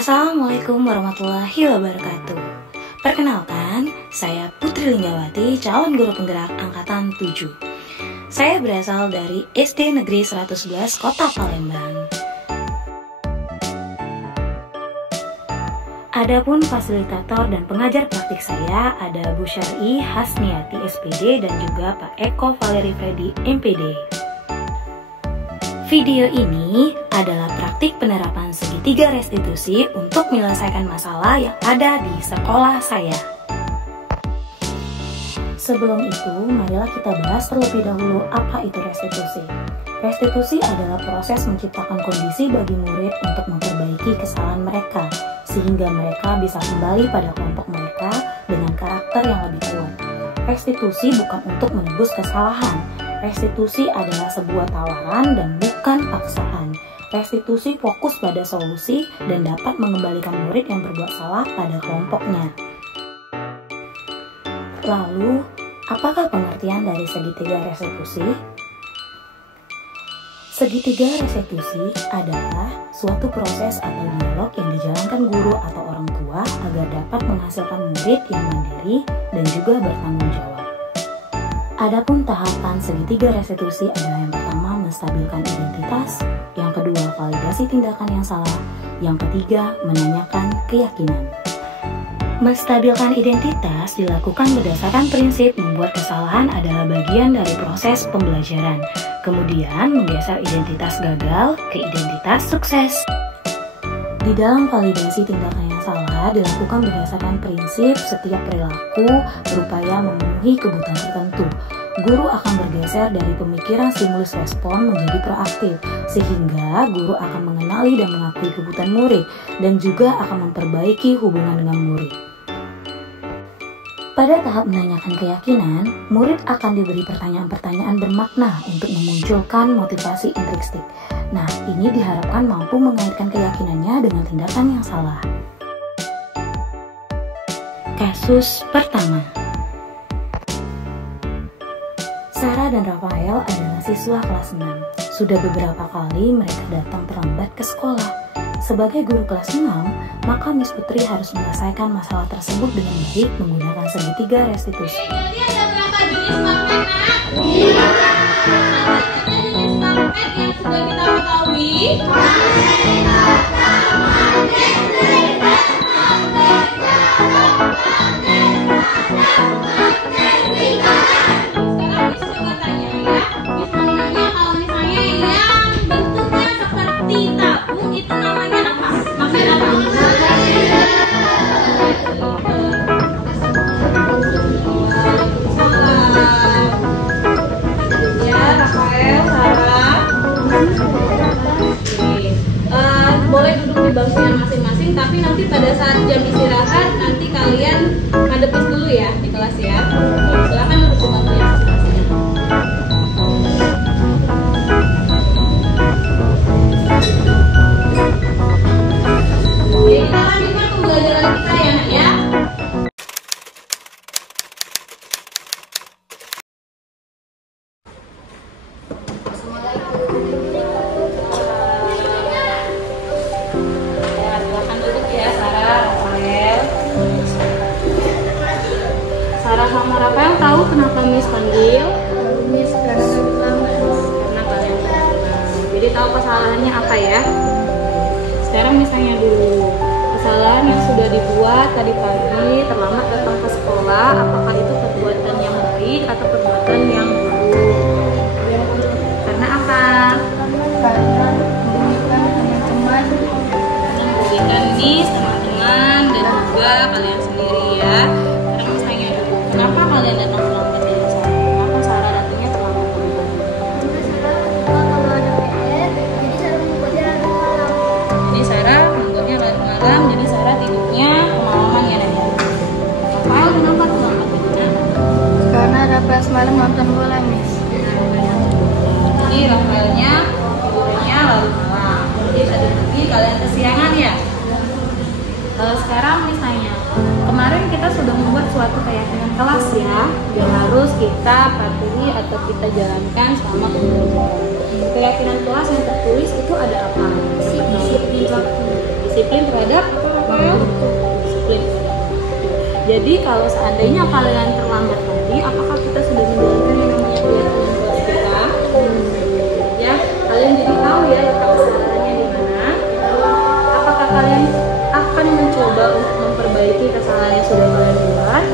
Assalamualaikum warahmatullahi wabarakatuh. Perkenalkan, saya Putri Linggawati, calon guru penggerak angkatan 7. Saya berasal dari SD Negeri 111 Kota Palembang. Adapun fasilitator dan pengajar praktik saya ada Bu Syar'i Hasniati SPD dan juga Pak Eko Valeri Freddy MPD. Video ini adalah praktik penerapan segitiga restitusi untuk menyelesaikan masalah yang ada di sekolah saya. Sebelum itu, marilah kita bahas terlebih dahulu apa itu restitusi. Restitusi adalah proses menciptakan kondisi bagi murid untuk memperbaiki kesalahan mereka, sehingga mereka bisa kembali pada kelompok mereka dengan karakter yang lebih kuat. Restitusi bukan untuk menebus kesalahan. Restitusi adalah sebuah tawaran dan bukan paksaan. Restitusi fokus pada solusi dan dapat mengembalikan murid yang berbuat salah pada kelompoknya. Lalu, apakah pengertian dari segitiga restitusi? Segitiga restitusi adalah suatu proses atau dialog yang dijalankan guru atau orang tua agar dapat menghasilkan murid yang mandiri dan juga bertanggung jawab. Adapun tahapan segitiga restitusi adalah yang pertama menstabilkan identitas, yang kedua validasi tindakan yang salah, yang ketiga menanyakan keyakinan. Menstabilkan identitas dilakukan berdasarkan prinsip membuat kesalahan adalah bagian dari proses pembelajaran, kemudian menggeser identitas gagal ke identitas sukses. Di dalam validasi tindakan yang salah dilakukan berdasarkan prinsip setiap perilaku berupaya memenuhi kebutuhan tertentu. Guru akan bergeser dari pemikiran stimulus respon menjadi proaktif, sehingga guru akan mengenali dan mengakui kebutuhan murid dan juga akan memperbaiki hubungan dengan murid. Pada tahap menanyakan keyakinan, murid akan diberi pertanyaan-pertanyaan bermakna untuk memunculkan motivasi intrinsik. Nah, ini diharapkan mampu mengaitkan keyakinannya dengan tindakan yang salah. Kasus pertama. Sarah dan Rafael adalah siswa kelas 6. Sudah beberapa kali mereka datang terlambat ke sekolah. Sebagai guru kelas 6, maka Miss Putri harus menyelesaikan masalah tersebut dengan baik menggunakan segitiga restitusi. Jadi ada berapa jenis magnet, Nak? 5. Jenis magnet yang sudah kita ketahui. Bangkunya masing-masing, tapi nanti pada saat jam istirahat nanti kalian ngadepis dulu ya di kelas ya. Silakan duduk di bangkunya masing-masing. Jadi kita lanjutkan pembelajaran kita ya, Nak ya. Sarah sama Rafael tahu kenapa Miss panggil? Miss karena kalian terlambat. Jadi tahu kesalahannya apa ya? Sekarang misalnya dulu kesalahan yang sudah dibuat tadi pagi terlambat datang ke sekolah, apakah itu perbuatan yang baik atau perbuatan yang buruk? Karena apa? Karena merugikan teman-teman, merugikan Miss, teman-teman dan juga kalian sendiri ya. Kenapa kalian datang terlambat ya? Kenapa Sarah datangnya terlambat? Kalau ada PR, jadi Sarah membuatnya larut malam. Jadi Sarah membuatnya larut malam, jadi Sarah tidurnya kemalaman ya Nadia. Rafael kenapa terlambat tidurnya? Karena Rafael semalam nonton bola, Miss. Jadi Rafaelnya tidurnya larut malam. Jadi tadi pagi kalian kesiangan ya? Sekarang misalnya kemarin kita sudah membuat suatu keyakinan kelas ya, yang harus kita patuhi atau kita jalankan selama pembelajaran. Keyakinan kelas yang tertulis itu ada apa? Visi, misi, waktu. Disiplin terhadap Rafael? Disiplin terhadap waktu. Jadi kalau seandainya kalian terlambat tadi, apakah kita sudah menjalankan yang namanya kegiatan kelas kita? Ya, kalian jadi tahu ya letak kesalahannya di mana. Apakah kalian akan mencoba untuk memperbaiki kesalahan yang sudah kalian buat?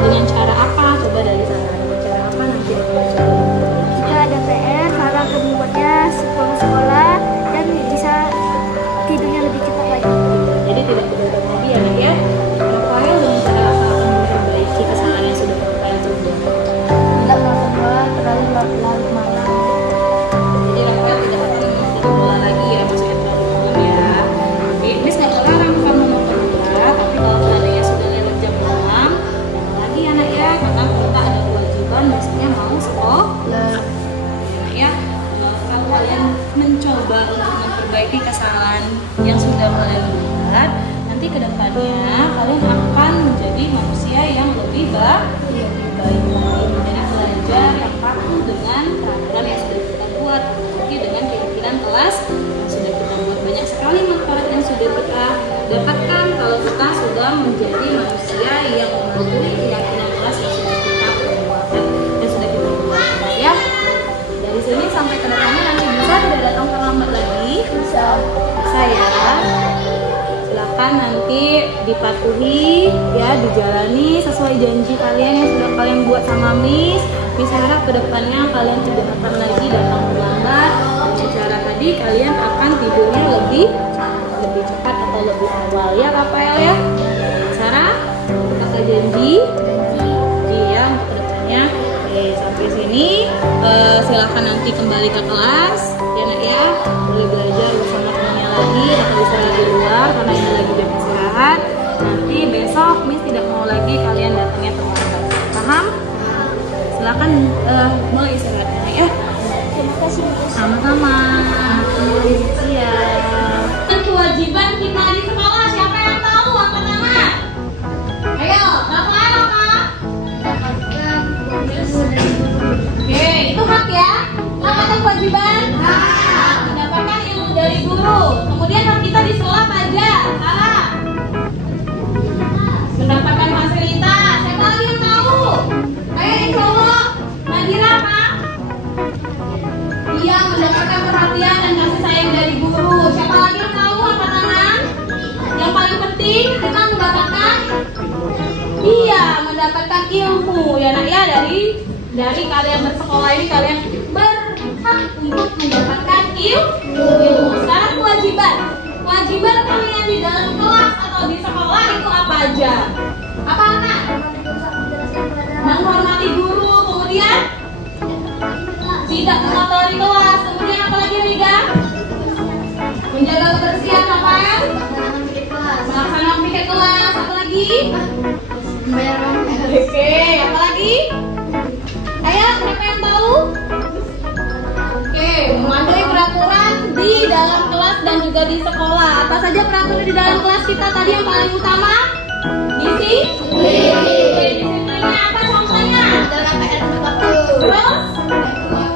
Dengan cara apa? Coba dari sana. Dengan cara apa nanti kalian coba? Jika ada PR, Sarah akan membuatnya sepulang sekolah dan bisa tidurnya lebih cepat lagi. Jadi tidak begadang lagi ya nak ya. Rafael dengan cara apa akan memperbaiki kesalahan yang sudah Rafael buat? Tidak melakukan bola terlalu larut malam. Jadi Rafael tidak akan menonton bola lagi ya, maksudnya terlalu malam ya. Oke, Miss nggak melarang kamu nonton bola, tapi kalau seandainya sudah lewat jam malam, jangan lagi ya nak ya, karena kita ada kewajiban misalnya mau sekolah. Ya, kalau kalian mencoba untuk memperbaiki kesalahan yang sudah kalian buat, nanti kedepannya kalian akan menjadi manusia yang lebih baik lagi, menjadi pelajar yang patuh dengan peraturan yang sudah kita buat, apalagi dengan keyakinan kelas yang sudah kita buat. Banyak sekali manfaat yang sudah kita dapatkan kalau kita sudah menjadi manusia yang mematuhi keyakinan kelas yang sudah kita buat, yang sudah kita buat ya. Dari sini sampai ke depannya nanti bisa tidak datang terlambat lagi? Bisa ya. Silahkan nanti dipatuhi ya, dijalani sesuai janji kalian yang sudah kalian buat sama Miss. Miss harap ke depannya kalian tidak akan lagi datang terlambat. Dengan cara tadi kalian akan tidurnya lebih cepat atau lebih awal ya Rafael ya. Sarah, kakak janji ya untuk kedepannya. Oke, sampai sini silahkan nanti kembali ke kelas ya nak ya, boleh belajar bersama temannya lagi atau bisa di luar karena ini lagi jam istirahat. Nanti besok Miss tidak mau lagi kalian datangnya terlambat, paham? Silahkan mulai istirahatnya ya. Terima kasih. Sama-sama. Iya. Kewajiban kita di sekolah, siapa yang tahu? Angkat tangan. Ayo, Rafael apa? Oke, itu hak ya. Hak atau kewajiban? Hak. Mendapatkan ilmu dari guru. Kemudian hak kita di sekolah apa aja? Sarah. Mendapatkan fasilitas. Siapa lagi yang tahu? Ayo yang cowok. Nadira apa? Iya, mendapatkan perhatian dan kasih sayang dari guru. Siapa lagi yang tahu? Angkat tangan. Yang paling penting kita mendapatkan, iya, mendapatkan ilmu ya nak ya. Dari kalian bersekolah ini kalian berhak untuk mendapatkan ilmu. Sekarang kewajiban kalian di dalam kelas atau di sekolah itu apa aja? Apa anak? Menghormati guru, kemudian tidak mengotori kelas, kemudian apa lagi Riga? Menjaga kebersihan apa ya? Melaksanakan piket kelas, apa lagi? Oke, apa lagi? Ayo, siapa yang tahu? Oke, mematuhi peraturan di dalam kelas dan juga di sekolah. Apa saja peraturan di dalam kelas kita tadi yang paling utama? Disiplin. Disiplinnya apa contohnya? Terus?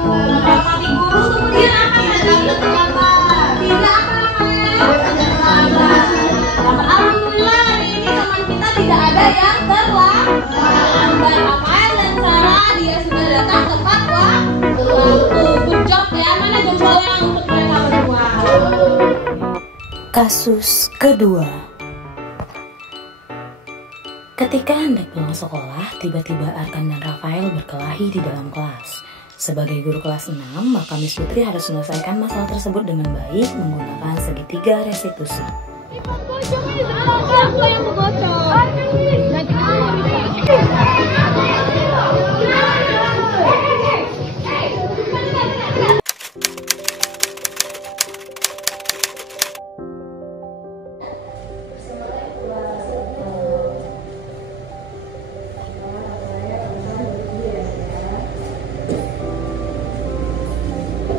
Menghormati guru, kemudian apa tadi? Tidak apa namanya? Alhamdulillah hari ini teman kita tidak ada yang terlambat. Rafael dan Sarah dia sudah datang tepat waktu. Good job ya. Mana jempol yang untuk mereka berdua? Kasus kedua. Ketika hendak pulang sekolah, tiba-tiba Arkan dan Rafael berkelahi di dalam kelas. Sebagai guru kelas 6, maka Miss Putri harus menyelesaikan masalah tersebut dengan baik menggunakan segitiga restitusi.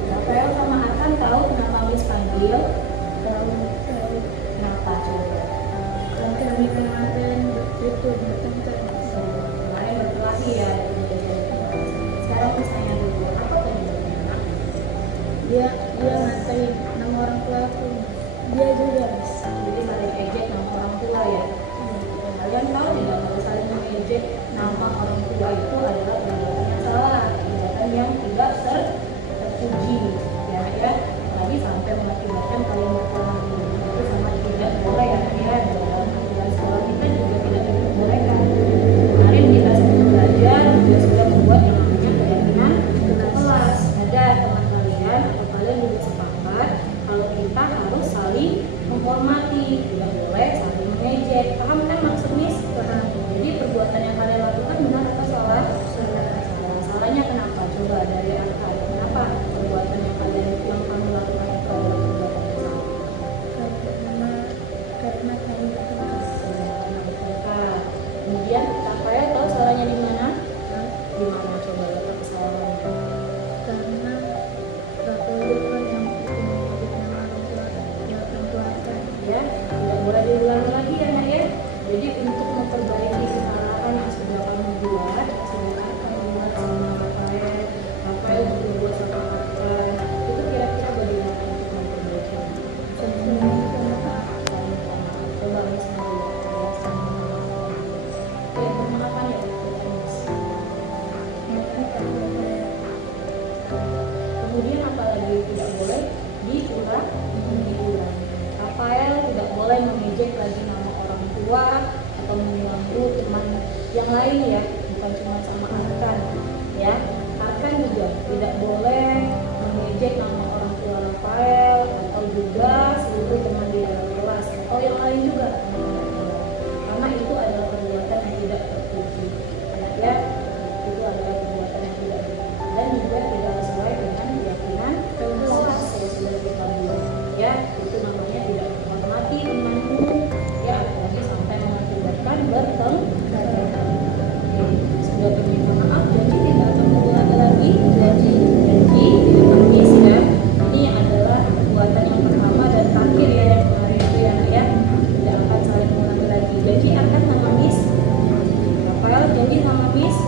Rafael sama Arkan tahu kenapa Miss panggil? Kenapa coba? Kemarin berkelahi ya. Sekarang Miss tanya dulu, apa penyebabnya? Dia ngatain nama orang tua Iya juga. Jadi saling ejek nama orang tua ya. Kalian tahu tidak kalau saling mengejek nama orang tua itu adalah perbuatan yang salah, perbuatan yang tidak terpuji, ya. Apalagi sampai mengakibatkan kalian berkeluarga itu sama tidak boleh ya. Dalam aturan sekolah kita juga tidak diperbolehkan. Kemarin kita sedang belajar juga sudah membuat yang namanya keyakinan kelas. Ada teman kalian atau kalian juga sepakat kalau kita harus saling menghormati, tidak boleh saling mengejek. Paham kan maksud Miss? Jadi perbuatan yang kalian lakukan benar atau salah? Salahnya kenapa? Coba dari Arka. Kenapa perbuatan yang kamu lakukan itu adalah perbuatan yang salah? Karena kami bertengkar. Kemudian Rafael tahu salahnya di mana? Di mana? Coba letak kesalahannya. karena perbuatan yang menyebut nama orang tua Ya, tidak boleh diulang lagi ya Nak ya. Jadi untuk memperbaiki kesalahan yang sudah kamu buat, sudah kamu buat sama Rafael juga buat sama Arka, itu kira-kira bagaimana untuk memperbaikinya? Coba Miss permaafan ya, Miss. Kemudian apalagi tidak boleh diulang. Rafael tidak boleh mengejek lagi nama orang tua atau mengganggu teman yang lain ya, bukan cuma sama Arkan ya. Arkan juga tidak boleh mengejek nama orang tua Rafael atau juga seluruh teman di dalam kelas atau yang lain juga, karena itu adalah perbuatan yang tidak terpuji ya. Itu adalah perbuatan yang tidak terpuji dan juga tidak sesuai dengan keyakinan kelas yang sudah kita buat ya. Itu namanya tidak menghormati temanmu ya, apalagi sampai mengakibatkan bertengkar. Sudah berminta maaf, janji tidak akan mengulangi lagi. Janji tidak Miss ya. Ini adalah perbuatan yang pertama dan terakhir ya, yang kemarin itu ya. Tidak akan saling mengulangi lagi. Janji akan sama Miss. Rafael janji sama Miss.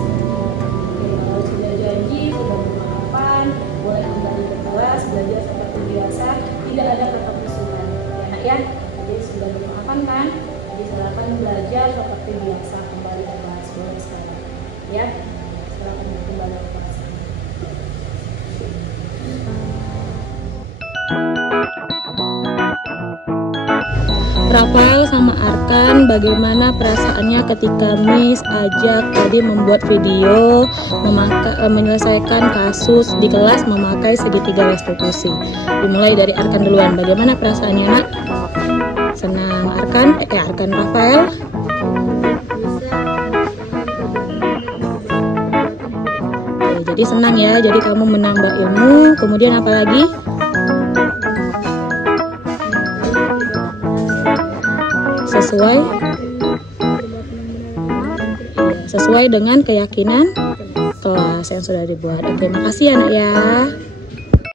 Kalau sudah janji, sudah bermaafan, boleh kembali ke kelas, belajar seperti biasa, tidak ada kata musuhan ya Nak ya. Jadi sudah bermaafan kan? Jadi silakan belajar seperti biasa, kembali ke kelas boleh sekarang ya. Silakan kembali ke kelas. Rafael sama Arkan, bagaimana perasaannya ketika Miss ajak tadi membuat video menyelesaikan kasus di kelas memakai segitiga restitusi? Dimulai dari Arkan duluan. Bagaimana perasaannya Nak? Senang Arkan? Arkan Rafael? Oke, jadi senang ya. Jadi kamu menambah ilmu. Kemudian apa lagi? Sesuai dengan keyakinan kelas yang sudah dibuat. Oke, makasih ya Nak ya.